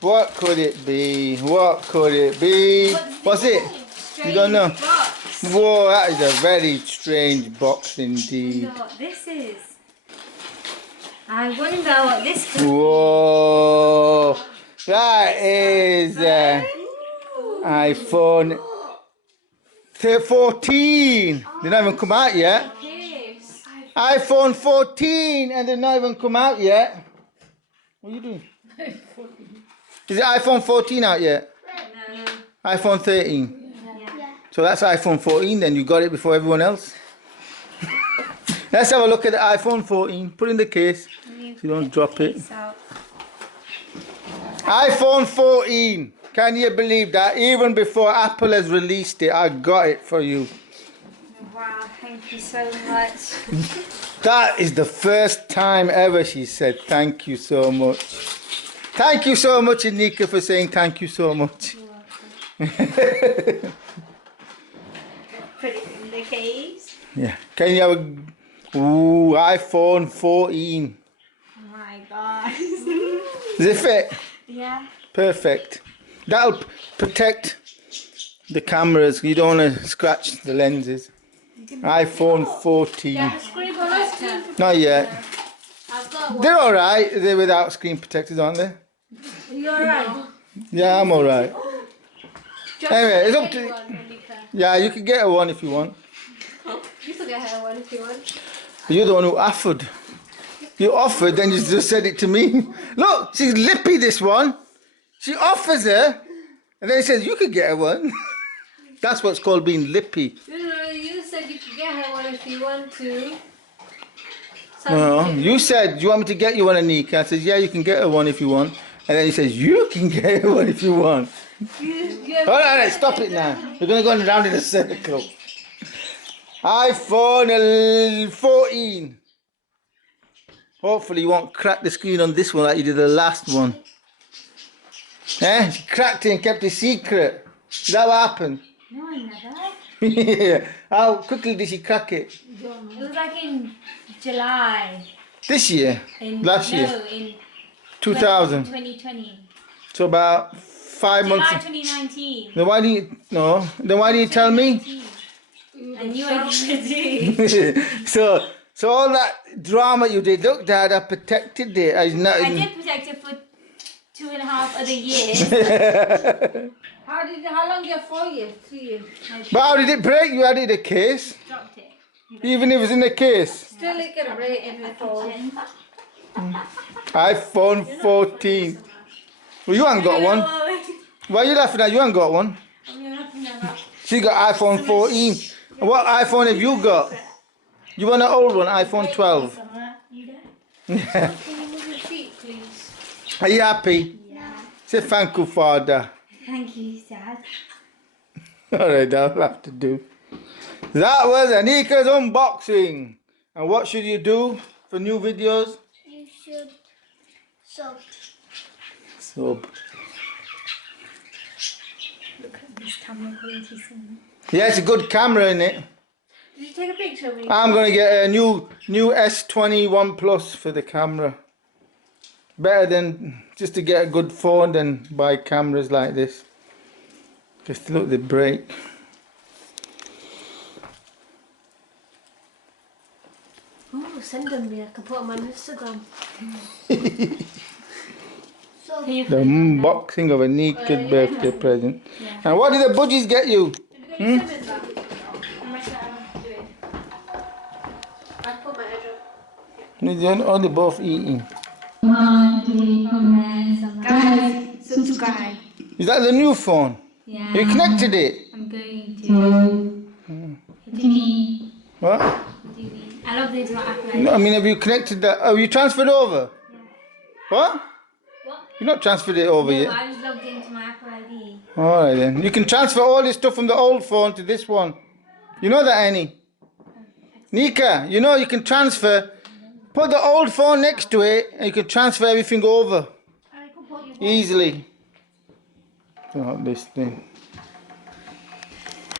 What could it be? What could it be? What's it? You don't know? Box. Whoa, that is a very strange box indeed. I wonder what this is. I wonder what this could Whoa, that is iPhone 14. They're not even come out yet. be. iPhone 14 and they're not even come out yet. What are you doing? Is it iPhone 14 out yet? No. iPhone 13. Yeah. So that's iPhone 14 then. You got it before everyone else. Let's have a look at the iPhone 14. Put it in the case so you don't drop it. iPhone 14. Can you believe that? Even before Apple has released it, I got it for you. Wow, thank you so much. That is the first time ever she said thank you so much. Thank you so much, Anika, for saying thank you so much. Put it in the case. Yeah. Can you have a iPhone 14? Oh my gosh. Does it fit? Yeah. Perfect. That'll protect the cameras. You don't want to scratch the lenses. iPhone 14. Not yet. I've got one. They're alright. They're without screen protectors, aren't they? You're right. Yeah, I'm alright. Anyway, it's up to... Yeah, you can get her one if you want. You can get her one if you want. You're the one who offered. You offered, then you just said it to me. Look, she's lippy, this one. She offers her, and then he says, you could get her one. That's what's called being lippy. No, you said you could get her one if you want to. No, you said, do you want me to get you one, Anika? I said, yeah, you can get her one if you want. And then he says, you can get her one if you want. All right, stop it now. We're going to go round in a circle. iPhone 14. Hopefully you won't crack the screen on this one like you did the last one. Eh? She cracked it and kept it secret. Is that what happened? No, I never. Yeah. How quickly did she crack it? It was like in July. This year? Last year? No, in 2000. 2020. So about 5 July months. 2019. Then why didn't you, no? Then why didn't you tell me? And you were ready. So all that drama you did, look, Dad, I protected it. I did protect it for 2.5 other years. How long did it for you? 3 years. But how did it break? You had it in a case? Dropped it. Even if it was in a case? Still it can break in the phone. iPhone 14. Well, you haven't got one. Why are you laughing at? You haven't got one. She got iPhone 14. What iPhone have you got? You want an old one, iPhone 12? Yeah. Can you move your feet, please? Are you happy? Yeah. Say thank you, Father. Thank you, Dad. Alright, that'll have to do. That was Anika's unboxing. And what should you do for new videos? You should sub. Sub. Look at this camera quality. Yeah, it's a good camera in it. Did you take a picture of me? I'm gonna get a new S21 Plus for the camera. Better than just to get a good phone than buy cameras like this. Just look, they break. Oh, send them me. I can put them on Instagram. So, Can you The unboxing of a naked birthday present. Yeah. And what did the budgies get you? Hmm? I put my head up. Oh, they both eating. Guys, subscribe. Is that the new phone? Yeah. You connected it? I'm going to. What? I love this one. No, I mean, have you connected that? Oh, you transferred over? What? What? You've not transferred it over No, yet. I just logged into my Apple ID. Alright then. You can transfer all this stuff from the old phone to this one. You know that, Annie? Nika, you know you can transfer. Put the old phone next to it and you can transfer everything over. I can put you Easily. Not this thing.